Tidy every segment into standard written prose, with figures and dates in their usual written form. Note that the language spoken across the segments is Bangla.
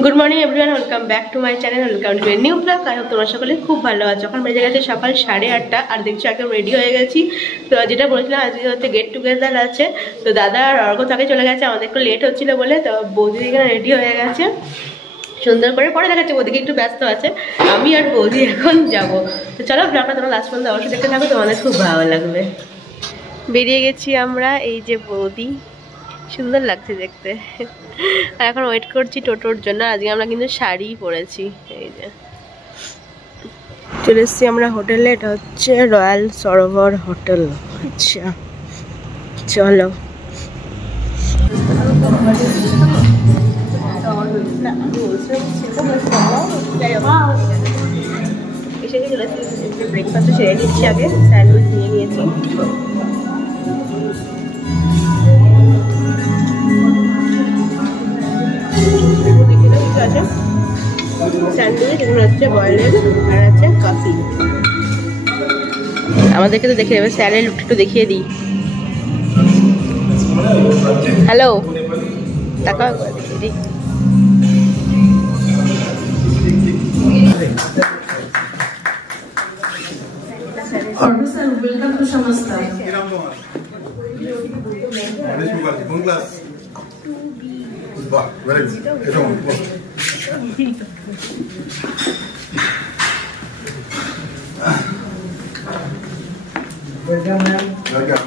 Good morning everyone, welcome back to my channel, welcome to a new blog. I hope তোমরা সকলে খুব ভালো আছো। এখন বেজে গেছে সকাল 8:30 আর দেখছো একদম রেডি হয়ে গেছি। তো যেটা বলেছিলাম আজকে হচ্ছে গেট টুগেদার আছে, তো দাদা আর অর্ঘ তাকে চলে গেছে, আমাদের একটু লেট হচ্ছিল বলে। তো বৌদি এখানে রেডি হয়ে গেছে সুন্দর করে, পরে দেখাচ্ছে ওদিকে একটু ব্যস্ত আছে, আমি আর বৌদি এখন যাব। তো চলো ব্লগটা তোমরা লাস্ট পর্যন্ত অবশ্যই দেখতে থাকো, তোমাদের খুব ভালো লাগবে। বেরিয়ে গেছি আমরা, এই যে বৌদি, সুন্দর লাগছে দেখতে। আর এখন ওয়েট করছি টোটোর জন্য। আজকে আমরা কিন্তু শাড়ি পরেছি। এই যে চলে এসছি আমরা হোটেলে, এটা হচ্ছে রয়্যাল সরোবর হোটেল। আচ্ছা চলো। এসে চলে এসেছি, ব্রেকফাস্ট সেরে নিচ্ছি, আগে স্যান্ডউইচ নিয়ে নিয়েছি। স্যান্ডউইচ, এগুলো হচ্ছে বয়েলের, আর আছে কফি। আমাদেরকে তো দেখে দেবে, স্যারের লুকটা একটু দেখিয়ে দিই। হ্যালো, টাকা দেখিয়ে দিই। ওয়েলকাম টু সমস্তা। কোন ক্লাস? বাহ, ভেরি গুড। এটা welcome ma'am. Welcome.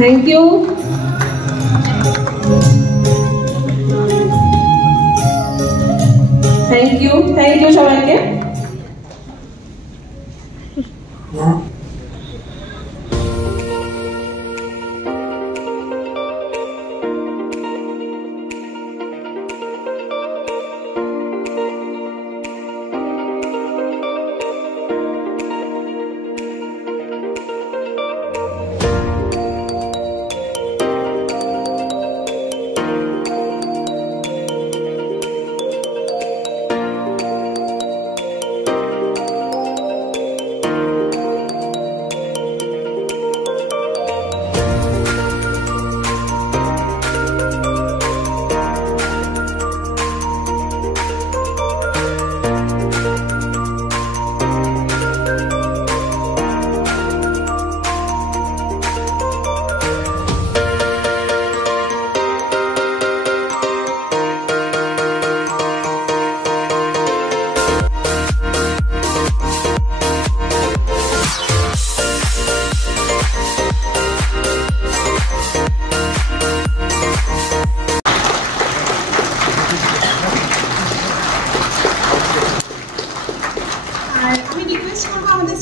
Thank you. Thank you, thank you সবাইকে।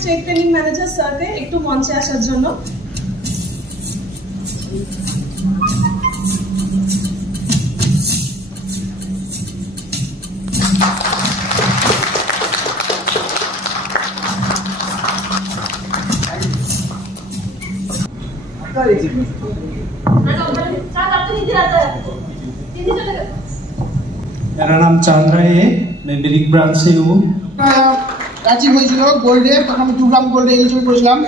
স্টেট ট্রেনিং ম্যানেজার স্যারকে একটু মঞ্চে আসার জন্য। मेरा नाम चांद्रा है, मैं बिरिक ब्रांच से हूँ। রাজি হয়েছিল গোল্ডে, তখন আমি 2 গ্রাম গোল্ডে এলিজিবল করেছিলাম।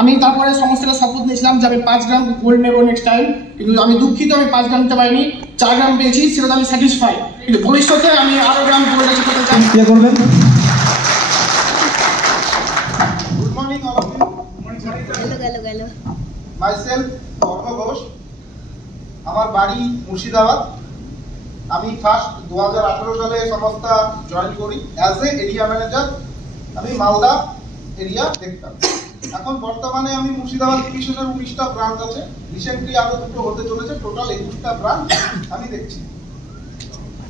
আমি তারপরে সমস্ত শপথ নিয়েছিলাম যে আমি 5 গ্রাম গোল্ড নেবো নেক্সট টাইম, কিন্তু আমি দুঃখিত আমি 5 গ্রাম নিতে পারিনি, 4 গ্রাম পেয়েছি, সেটা আমি স্যাটিসফাই। কিন্তু ভবিষ্যতে আমি আরো গ্রাম গোল্ড অ্যাচিভ করতে চাই। क्या করবেন? Good morning all of you. গেলো মাইসেলফ অর্ঘ ঘোষ, আমার বাড়ি মুর্শিদাবাদ। আমি ফার্স্ট 2018 সালে সংস্থা জয়েন করি অ্যাজ এ এরিয়া ম্যানেজার। আমি মালদা এরিয়া দেখতাম। এখন বর্তমানে আমি মুর্শিদাবাদ ডিভিশনের 19টা ব্রাঞ্চ আছে, রিসেন্টলি আরো 2টো হতে চলেছে, টোটাল 21টা ব্রাঞ্চ আমি দেখছি।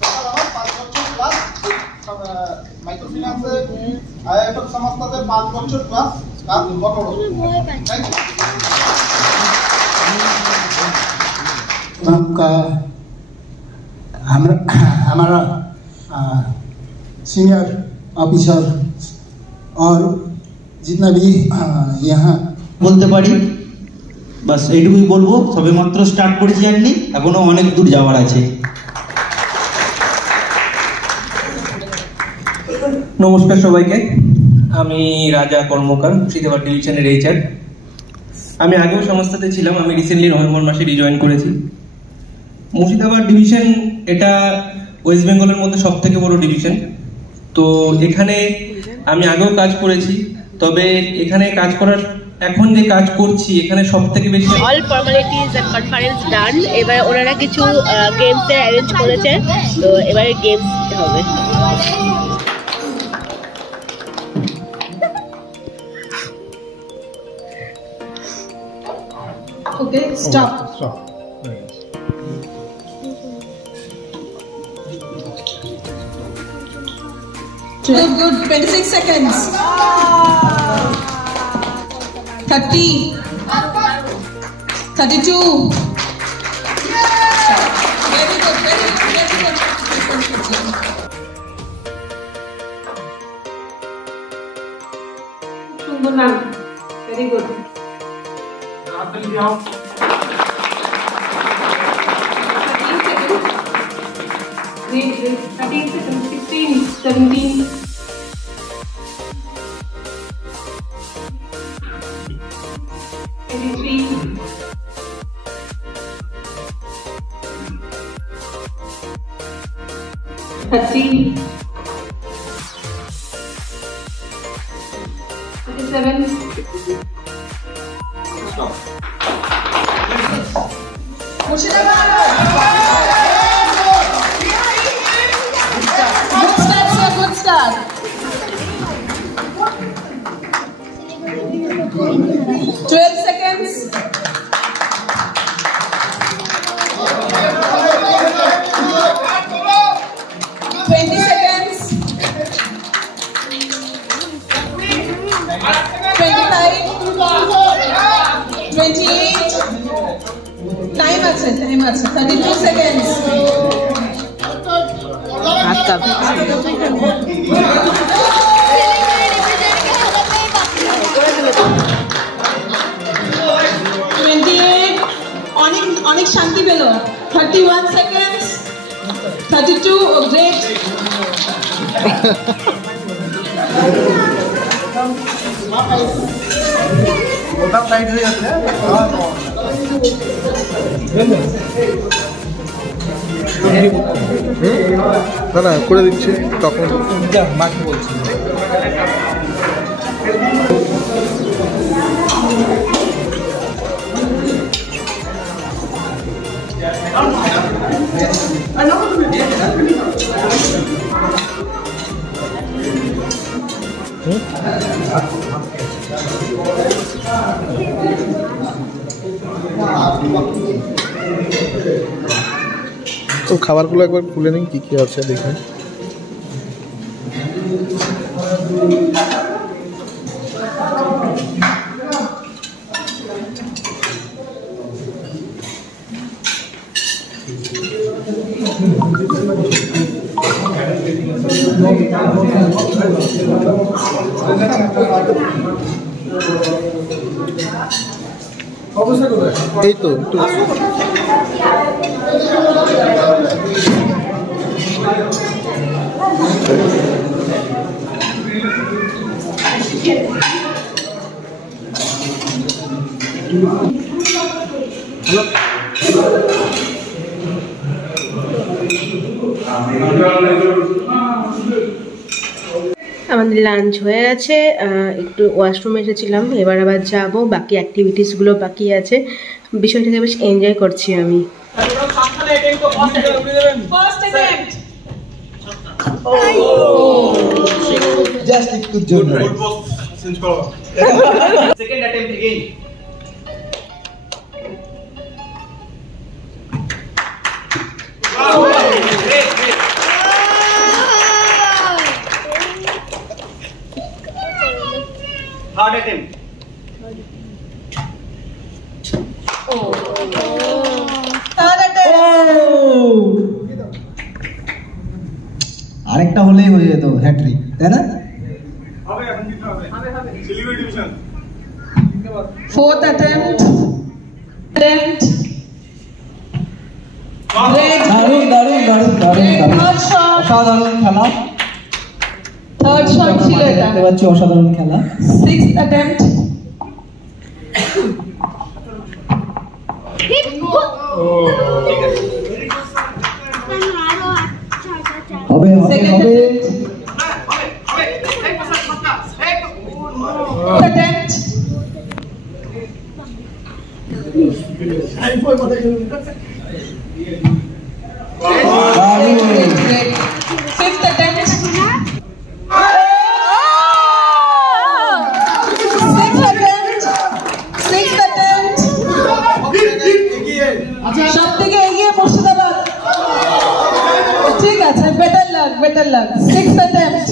টোটাল আমার 5 বছর প্লাস মাইক্রো ফিন্যান্সে আইএফএল সংস্থাতে 5 বছর প্লাস কাজ করা। Thank you. का हमारा सीनियर ऑफिसर और जितना भी यहाँ বলতে পারি, বাস এইটুকুই বলবো। সবে মাত্র স্টার্ট করেছি, আপনি এখনো অনেক দূর যাওয়ার আছে। নমস্কার সবাইকে, আমি রাজা কর্মকার, মুর্শিদাবাদ ডিভিশনের এইচআর। আমি আগেও সংস্থাতে ছিলাম, আমি রিসেন্টলি নভেম্বর মাসে রিজয়েন করেছি। মুর্শিদাবাদ ডিভিশন এটা ওয়েস্ট বেঙ্গলের মধ্যে সব থেকে বড় ডিভিশন। তো এখানে আমি আগেও কাজ করেছি, তবে এখানে কাজ করার এখন যে কাজ করছি এখানে সব থেকে বেশি অল ফর্মালিটিজ এন্ড কনফারেন্স ডান। এবার ওনারা কিছু গেমস এর অ্যারেঞ্জ করেছে, তো এবারে গেমস হবে। Okay, stop. Good. 26 seconds. 30. 32. Very good. Shungunan. Very good. 13 seconds. Great. 13 seconds. 16, 17. 23. 30. 37. Mushirabad. Good start, sir. Good start. 12 seconds. 20 seconds. 25. 28. Time আছে 32 seconds. অনেক শান্তি পেল। 31 seconds. 32. Oh, great. ওটা টাইট হয়ে যাচ্ছে। না করে দিচ্ছে তখন মাকে বলছি। তো খাবারগুলো একবার খুলে নিন, কি কি আছে দেখুন। এই তো একটু আমাদের লাঞ্চ হয়ে গেছে, একটু ওয়াশরুমে এসেছিলাম, এবার আবার যাব, বাকি অ্যাক্টিভিটিসগুলো বাকি আছে। বিষয়টাকে বেশ এনজয় করছি আমি। First attempt. জাস্ট একটু জন্য second attempt again. Third attempt. Third attempt. আরেকটা হলেই হয়ে যেত হ্যাট্রিক, তাই না? Fourth attempt. Attempt. Great. দারুণ দারুণ দারুণ দারুণ দারুণ, Third shot. অসাধারণ খেলা। Third shot ছিল এটা। দেখতে পাচ্ছি অসাধারণ খেলা। Sixth attempt. হবে হবে Second হবে। attempt. দারুণ। Great. Fifth attempt. Sixth attempt. Sixth attempt. সব থেকে এগিয়ে মুর্শিদাবাদ। ঠিক আছে, better luck, better luck. Sixth attempt.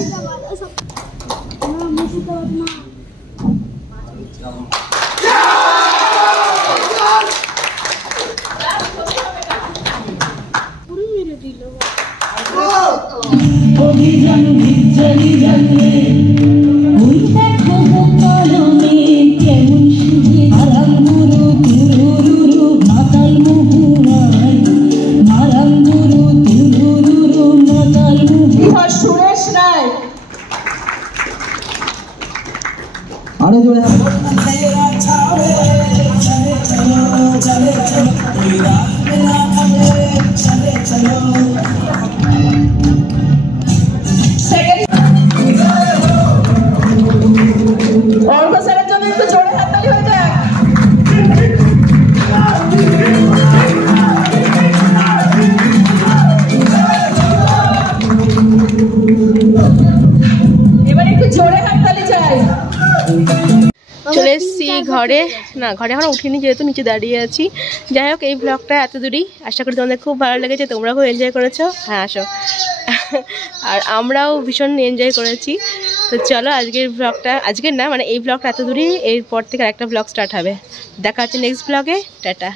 For Suresh Rai. আরো জোরে অর্ঘ স্যারের জন্য একটু জোরে হাততালি হয়ে যাক। এবার একটু জোরে হাততালি চাই। চলে এসেছি ঘরে, না ঘরে এখন উঠিনি যেহেতু নিচে দাঁড়িয়ে আছি। যাই হোক, এই ব্লগটা এত দূরই, আশা করি তোমাদের খুব ভালো লেগেছে, তোমরাও খুব এনজয় করেছো। হ্যাঁ আসো। আর আমরাও ভীষণ এনজয় করেছি। তো চলো আজকের ব্লগটা, আজকের না মানে এই ব্লগটা এত দূরই, এরপর থেকে আরেকটা ব্লগ স্টার্ট হবে। দেখা হচ্ছে নেক্সট ব্লগে। টাটা।